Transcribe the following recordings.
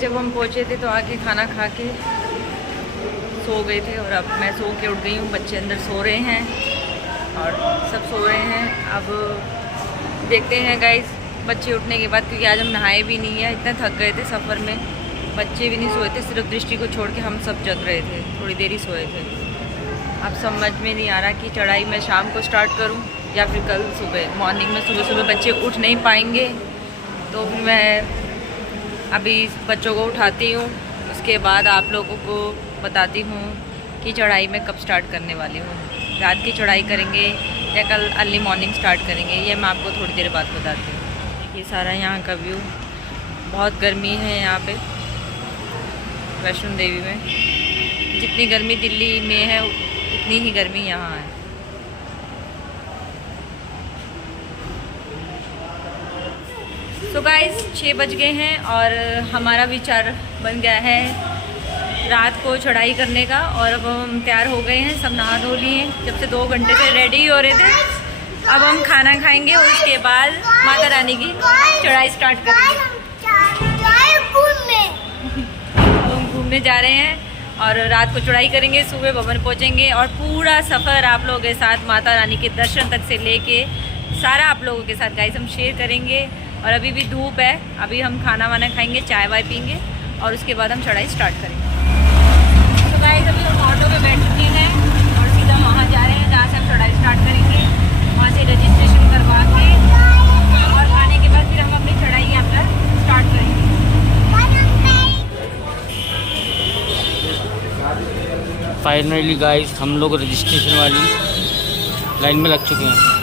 जब हम पहुँचे थे तो आके खाना खा के सो गए थे और अब मैं सो के उठ गई हूँ। बच्चे अंदर सो रहे हैं और सब सो रहे हैं। अब देखते हैं गाइस बच्चे उठने के बाद, क्योंकि आज हम नहाए भी नहीं है, इतना थक गए थे सफ़र में। बच्चे भी नहीं सोए थे, सिर्फ दृष्टि को छोड़ के हम सब जग रहे थे, थोड़ी देर ही सोए थे। अब समझ में नहीं आ रहा कि चढ़ाई मैं शाम को स्टार्ट करूं या फिर कल सुबह मॉर्निंग में। सुबह सुबह बच्चे उठ नहीं पाएंगे तो फिर मैं अभी बच्चों को उठाती हूँ, उसके बाद आप लोगों को बताती हूँ कि चढ़ाई मैं कब स्टार्ट करने वाली हूँ। रात की चढ़ाई करेंगे या कल अर्ली मॉर्निंग स्टार्ट करेंगे, ये मैं आपको थोड़ी देर बाद बताती हूँ। देखिए सारा यहाँ का व्यू, बहुत गर्मी है यहाँ पे वैष्णो देवी में। जितनी गर्मी दिल्ली में है उतनी ही गर्मी यहाँ है। तो गाइस 6 बज गए हैं और हमारा विचार बन गया है रात को चढ़ाई करने का। और अब हम तैयार हो गए हैं, सब नहा धो लिए, जब से 2 घंटे से रेडी हो रहे थे। अब हम खाना खाएंगे और उसके बाद माता रानी की चढ़ाई स्टार्ट करेंगे। अब हम घूमने जा रहे हैं और रात को चढ़ाई करेंगे, सुबह भवन पहुंचेंगे और पूरा सफ़र आप लोगों के साथ माता रानी के दर्शन तक से लेके सारा आप लोगों के साथ गाइस हम शेयर करेंगे। और अभी भी धूप है, अभी हम खाना वाना खाएंगे, चाय वाय पीएंगे और उसके बाद हम चढ़ाई स्टार्ट करेंगे। तो गाइस अभी हम ऑटो पे बैठ चुके हैं और सीधा वहाँ जा रहे हैं जहाँ से हम चढ़ाई स्टार्ट करेंगे। वहाँ से रजिस्ट्रेशन करवा के और आने के बाद फिर हम अपनी चढ़ाई यात्रा स्टार्ट करेंगे। फाइनली गाइस हम लोग रजिस्ट्रेशन वाली लाइन में लग चुके हैं।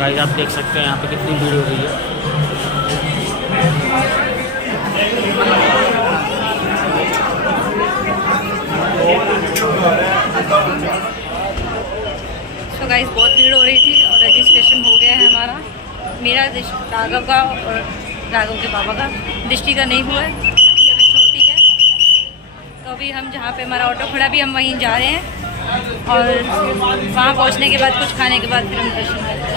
गाइस आप देख सकते हैं यहाँ पे कितनी भीड़ हो रही है। तो गाइस बहुत भीड़ हो रही थी और रजिस्ट्रेशन हो गया है हमारा। मेरा राघव का और राघव के पापा का, दृष्टि का नहीं हुआ है, ये अभी छोटी है। तो अभी हम जहाँ पे हमारा ऑटो खड़ा भी हम वहीं जा रहे हैं और वहाँ पहुँचने के बाद कुछ खाने के बाद फिर हम दर्शन करेंगे।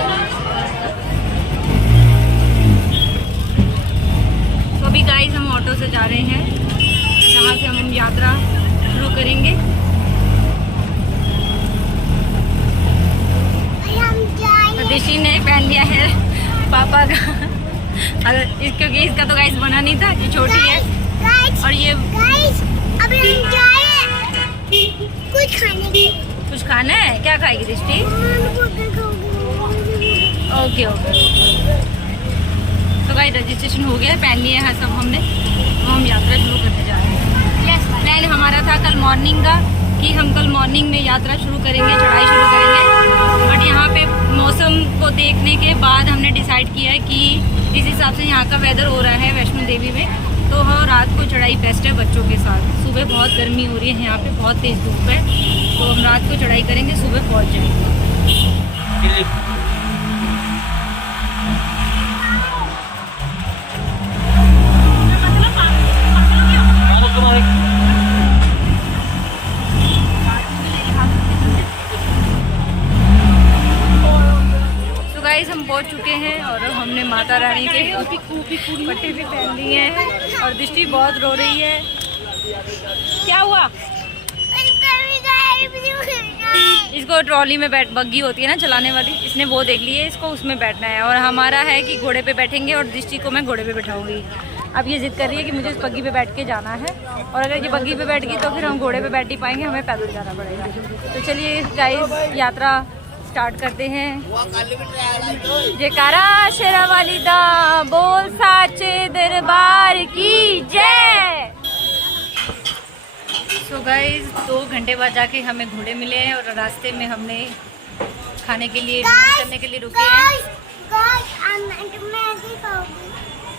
तो अभी गाइस हम ऑटो से जा रहे हैं, जहाँ से हम यात्रा शुरू करेंगे। ऋषि ने पहन लिया है पापा का, अगर क्योंकि इसका तो गाइस बना नहीं था, ये छोटी है। और ये अभी हम जा रहे हैं कुछ खाना है। क्या खाएगी दृष्टि? Okay okay. तो गाइस रजिस्ट्रेशन हो गया, पहन लिए हैं सब हमने, तो हम यात्रा शुरू करने जा रहे हैं। प्लान हमारा था कल मॉर्निंग का कि हम कल मॉर्निंग में यात्रा शुरू करेंगे, चढ़ाई शुरू करेंगे। बट यहाँ पे मौसम को देखने के बाद हमने डिसाइड किया है कि जिस हिसाब से यहाँ का वेदर हो रहा है वैष्णो देवी में, तो हम रात को चढ़ाई बेस्ट है बच्चों के साथ। सुबह बहुत गर्मी हो रही है यहाँ पे, बहुत तेज़ धूप है, तो हम रात को चढ़ाई करेंगे, सुबह पहुँच जाएंगे। गाइस हम पहुंच चुके हैं और हमने माता रानी के पट्टे भी पहन लिए हैं और दृष्टि बहुत रो रही है। क्या हुआ? इसको ट्रॉली में बग्गी होती है ना चलाने वाली, इसने वो देख ली है, इसको उसमें बैठना है। और हमारा है कि घोड़े पे बैठेंगे और दृष्टि को मैं घोड़े पे बैठाऊंगी। अब ये जिद कर रही है कि मुझे इस बग्गी पे बैठ के जाना है, और अगर ये बग्गी पे बैठ गई तो फिर हम घोड़े पे बैठ ही पाएंगे, हमें पैदल जाना पड़ेगा। तो चलिए गाइस यात्रा स्टार्ट करते हैं। जयकारा शेरा वाली दा बोल साचे दरबार की जय। तो गाइस 2 घंटे बाद जाके हमें घोड़े मिले हैं और रास्ते में हमने खाने के लिए करने के लिए रुके हैं।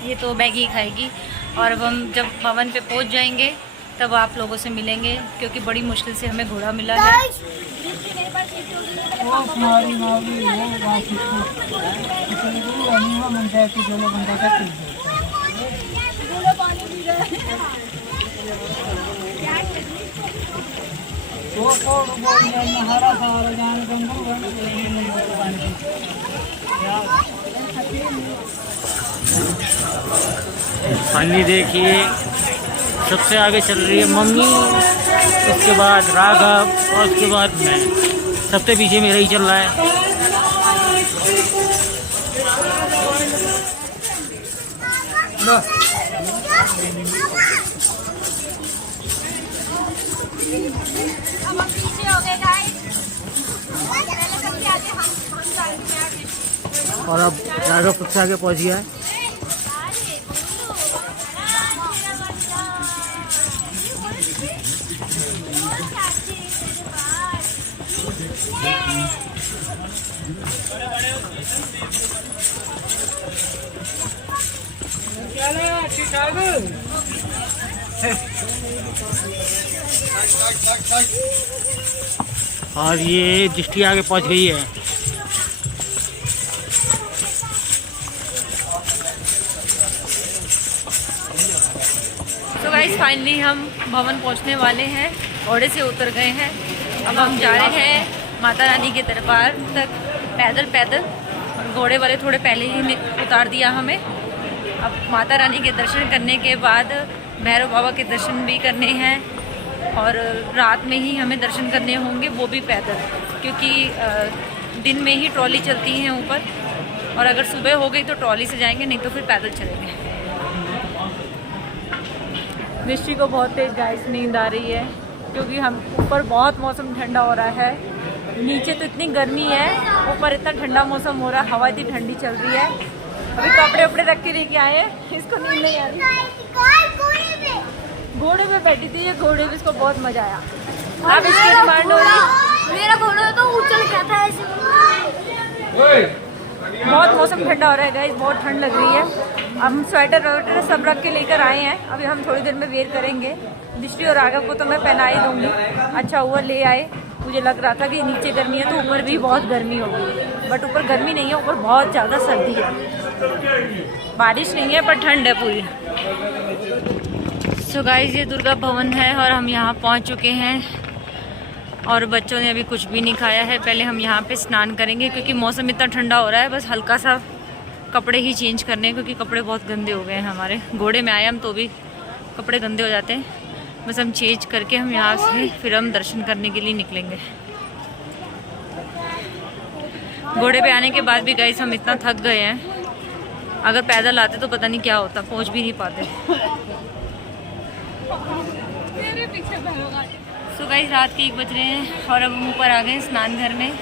ये तो मैगी खाएगी और अब हम जब भवन पे पहुंच जाएंगे तब आप लोगों से मिलेंगे, क्योंकि बड़ी मुश्किल से हमें घोड़ा मिला है। पानी देखिए, सबसे आगे चल रही है मम्मी, उसके बाद राघव और उसके बाद मैं। सबसे पीछे मेरा ही चल रहा है। अब हम पीछे हो गए गाइस। पहले सबसे आगे हम जाएंगे। और अब राघव सबसे आगे पहुंच गया है। और ये दृष्टि आगे पहुंच गई है। तो गाइस फाइनली हम भवन पहुंचने वाले हैं। घोड़े से उतर गए हैं। अब हम जा रहे हैं माता रानी के दरबार तक पैदल। और घोड़े वाले थोड़े पहले ही उतार दिया हमें। अब माता रानी के दर्शन करने के बाद भैरव बाबा के दर्शन भी करने हैं। और रात में ही हमें दर्शन करने होंगे, वो भी पैदल, क्योंकि दिन में ही ट्रॉली चलती है ऊपर। और अगर सुबह हो गई तो ट्रॉली से जाएंगे, नहीं तो फिर पैदल चलेंगे। दृष्टि को बहुत तेज गाइस नींद आ रही है, क्योंकि हम ऊपर बहुत मौसम ठंडा हो रहा है। नीचे तो इतनी गर्मी है, ऊपर इतना ठंडा मौसम हो रहा है, हवा इतनी ठंडी चल रही है। अभी कपड़े वपड़े रख के लेके आए हैं, इसको नींद नहीं आ रही। घोड़े पे बैठी थी, ये घोड़े पे इसको बहुत मजा आया। अब इसकी डिमांड हो रही, मेरा घोड़ा तो उछल जाता है ऐसे। बहुत मौसम ठंडा हो रहा है गाइस, बहुत ठंड लग रही है। हम स्वेटर ववेटर सब रख के लेकर आए हैं। अभी हम थोड़ी देर में वेयर करेंगे। दृष्टि और राघव को तो मैं पहना ही दूंगी। अच्छा हुआ ले आए, मुझे लग रहा था कि नीचे गर्मी है तो ऊपर भी बहुत गर्मी होगी, बट ऊपर गर्मी नहीं है, ऊपर बहुत ज़्यादा सर्दी है। बारिश नहीं है पर ठंड है पूरी। सो गाइस ये दुर्गा भवन है और हम यहाँ पहुँच चुके हैं। और बच्चों ने अभी कुछ भी नहीं खाया है। पहले हम यहाँ पे स्नान करेंगे, क्योंकि मौसम इतना ठंडा हो रहा है। बस हल्का सा कपड़े ही चेंज करने हैं, क्योंकि कपड़े बहुत गंदे हो गए हैं हमारे। घोड़े में आए हम तो भी कपड़े गंदे हो जाते हैं। बस हम चेंज करके हम यहाँ से फिर हम दर्शन करने के लिए निकलेंगे। घोड़े पे आने के बाद भी गाइस हम इतना थक गए हैं, अगर पैदल आते तो पता नहीं क्या होता, पहुँच भी नहीं पाते। सो गाइस रात के 1 बज रहे हैं और अब हम ऊपर आ गए स्नान घर में।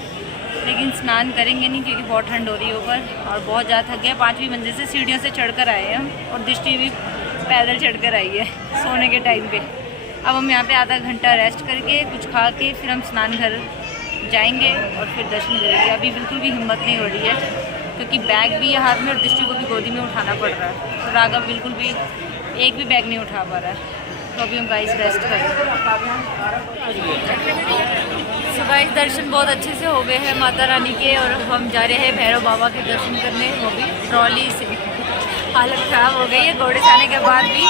लेकिन स्नान करेंगे नहीं, क्योंकि बहुत ठंड हो रही है ऊपर और बहुत ज़्यादा थक गए। 5वीं मंजिल से सीढ़ियों से चढ़कर आए हैं हम, और दृष्टि भी पैदल चढ़कर आई है सोने के टाइम पे। अब हम यहाँ पे आधा घंटा रेस्ट करके कुछ खा के फिर हम स्नान घर जाएंगे और फिर दर्शन करेंगे। अभी बिल्कुल भी हिम्मत नहीं हो रही है, क्योंकि बैग भी है हाथ में और दृष्टि को भी गोदी में उठाना पड़ रहा है। तो राघव बिल्कुल भी एक भी बैग नहीं उठा पा रहा है। तो अभी हम गाइस रेस्ट करेंगे। सो गाइस दर्शन बहुत अच्छे से हो गए हैं माता रानी के, और हम जा रहे हैं भैरव बाबा के दर्शन करने, वो भी ट्रॉली से। हालत ख़राब हो गई है घोड़े से आने के बाद भी।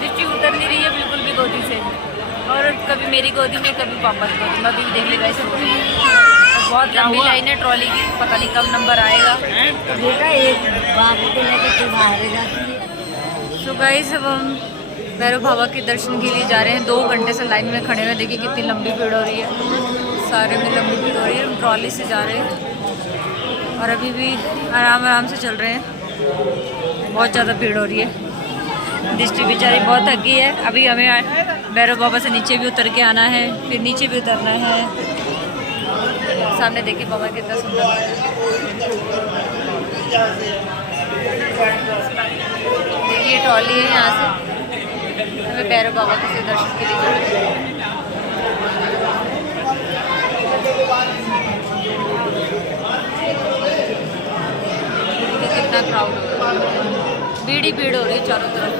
दृष्टि उतर नहीं रही है बिल्कुल भी गोदी से, और कभी मेरी गोदी में कभी पापा की गोदी में। अभी देख ले गाइस बहुत लंबी लाइन है ट्रॉली की, पता नहीं कब नंबर आएगा। बेटा एक बाबू को लेकर तू बाहर जाती है। सो गाइस अब हम भैरव बाबा के दर्शन के लिए जा रहे हैं। 2 घंटे से लाइन में खड़े हुए। देखिए कितनी लंबी भीड़ हो रही है, सारे में लंबी भीड़ हो रही है। हम ट्रॉली से जा रहे हैं और अभी भी आराम से चल रहे हैं, बहुत ज़्यादा भीड़ हो रही है। दृष्टि बेचारी बहुत थक गई है। अभी हमें भैरव बाबा से नीचे भी उतर के आना है, फिर नीचे भी उतरना है। सामने देखिए बाबा कितना सुंदर है। देखिए ट्रॉली है, यहाँ से हमें भैरव बाबा के दर्शन के लिए जाना है। कितना क्राउड हो रहा है, भीड़ ही भीड़ हो रही है चारों तरफ।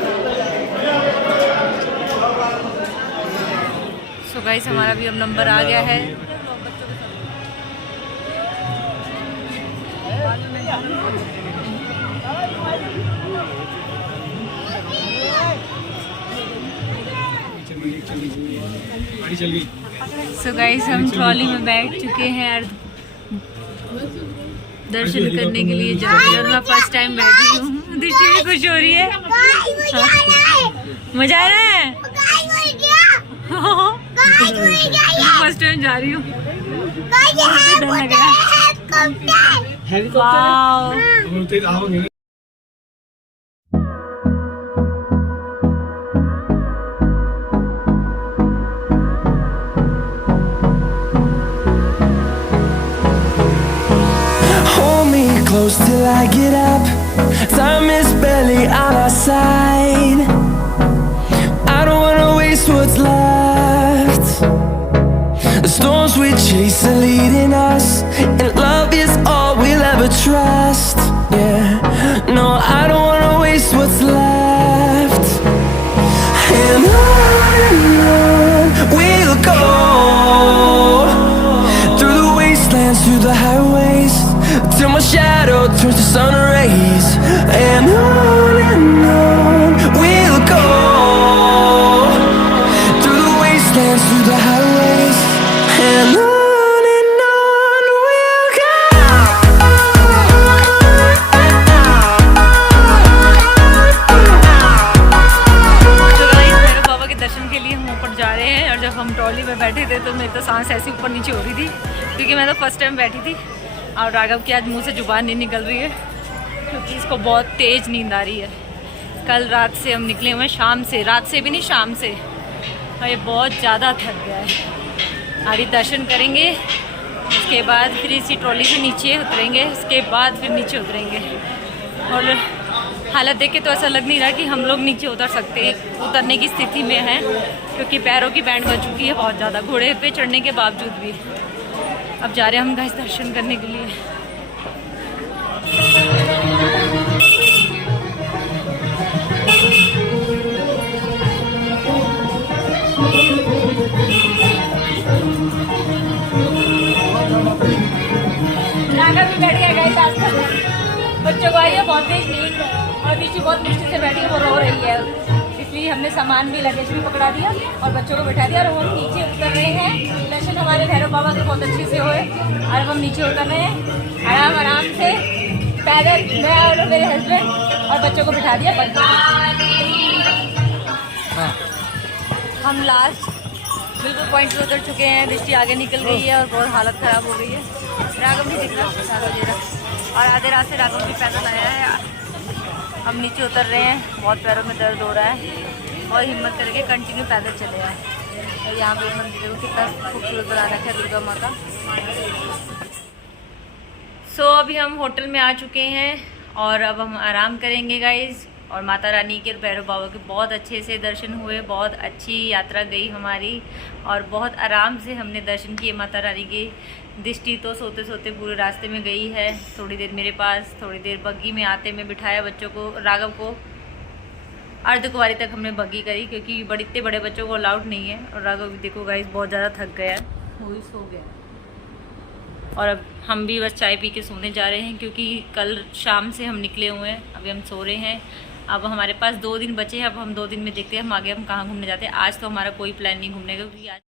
सो गाइस हमारा भी अब नंबर आ गया है। सो गाइस हम ट्रॉली में बैठ चुके हैं और दर्शन करने के लिए जा रहे हैं। और मैं फर्स्ट टाइम बैठी हूँ। दृष्टि भी खुश हो रही है। मजा आ रहा है। फर्स्ट टाइम जा रही हूँ। डर लग रहा है। Wow. Close till I get up. Time is barely on our side. I don't wanna waste what's left. The storms we chase are leading us, and love is all we'll ever trust. Yeah, no, I don't wanna waste what's left. And on we'll go, through the wastelands, through the highways, till my shadow turns to sun rays. And on we'll go, through the wastelands, through the highways. And on we'll go. तो guys Bhairav बाबा के दर्शन के लिए हम ऊपर जा रहे हैं। और जब हम ट्रॉली में बैठे थे तो मेरी तो सांस ऐसी ऊपर नीचे हो रही थी, क्योंकि मैं तो फर्स्ट टाइम बैठी थी। और राघव की आज मुंह से जुबान नहीं निकल रही है, क्योंकि इसको बहुत तेज़ नींद आ रही है। कल रात से हम निकले हुए, शाम से, रात से भी नहीं शाम से, और ये बहुत ज़्यादा थक गया है। आदि दर्शन करेंगे, उसके बाद फिर इसी ट्रॉली से नीचे उतरेंगे, उसके बाद फिर नीचे उतरेंगे। और हालत देख के तो ऐसा लग नहीं रहा कि हम लोग नीचे उतर सकते, उतरने की स्थिति में हैं, क्योंकि पैरों की बैंड बज चुकी है बहुत ज़्यादा, घोड़े पे चढ़ने के बावजूद भी। अब जा रहे हैं हम गाइस दर्शन करने के लिए। राघव भी बैठ गया गाइस आज तक। बच्चों को आई है बहुत तेज नींद, और बीच बहुत मुश्किल से बैठी, वो रो रही है, इसलिए हमने सामान भी लगेज भी पकड़ा दिया और बच्चों को बैठा दिया। और हम नीचे उतर रहे हैं। दर्शन हमारे भैरव बाबा के बहुत अच्छे से हुए, और हम नीचे उतर रहे हैं आराम आराम से पैदल। मैं और मेरे हस्बैंड और बच्चों को बिठा दिया बस। हम लास्ट बिल्कुल पॉइंट पे उतर चुके हैं। दृष्टि आगे निकल गई है और बहुत हालत ख़राब हो गई है। राघव नहीं दिख रहा, राघव दे रहा, और आधे रास्ते राघव भी पैदल आया है। हम नीचे उतर रहे हैं, बहुत पैरों में दर्द हो रहा है, और हिम्मत करके कंटिन्यू पैदल चले आए। और यहाँ पे मंदिर को कितना खूबसूरत बना रखा है दुर्गा माँ का। सो अभी हम होटल में आ चुके हैं और अब हम आराम करेंगे गाइज। और माता रानी के भैरव बाबा के बहुत अच्छे से दर्शन हुए, बहुत अच्छी यात्रा गई हमारी, और बहुत आराम से हमने दर्शन किए माता रानी के। दृष्टि तो सोते सोते पूरे रास्ते में गई है, थोड़ी देर मेरे पास, थोड़ी देर बग्गी में आते में बिठाया बच्चों को। राघव को अर्धकुंवारी तक हमने बग्गी करी, क्योंकि इतने बड़े बच्चों को अलाउड नहीं है। और राघव भी देखो गाइस बहुत ज़्यादा थक गया है, वो भी सो गया। और अब हम भी बस चाय पी के सोने जा रहे हैं, क्योंकि कल शाम से हम निकले हुए हैं, अभी हम सो रहे हैं। अब हमारे पास 2 दिन बचे हैं, अब हम 2 दिन में देखते हैं हम आगे हम कहाँ घूमने जाते हैं। आज तो हमारा कोई प्लान नहीं घूमने का, क्योंकि आज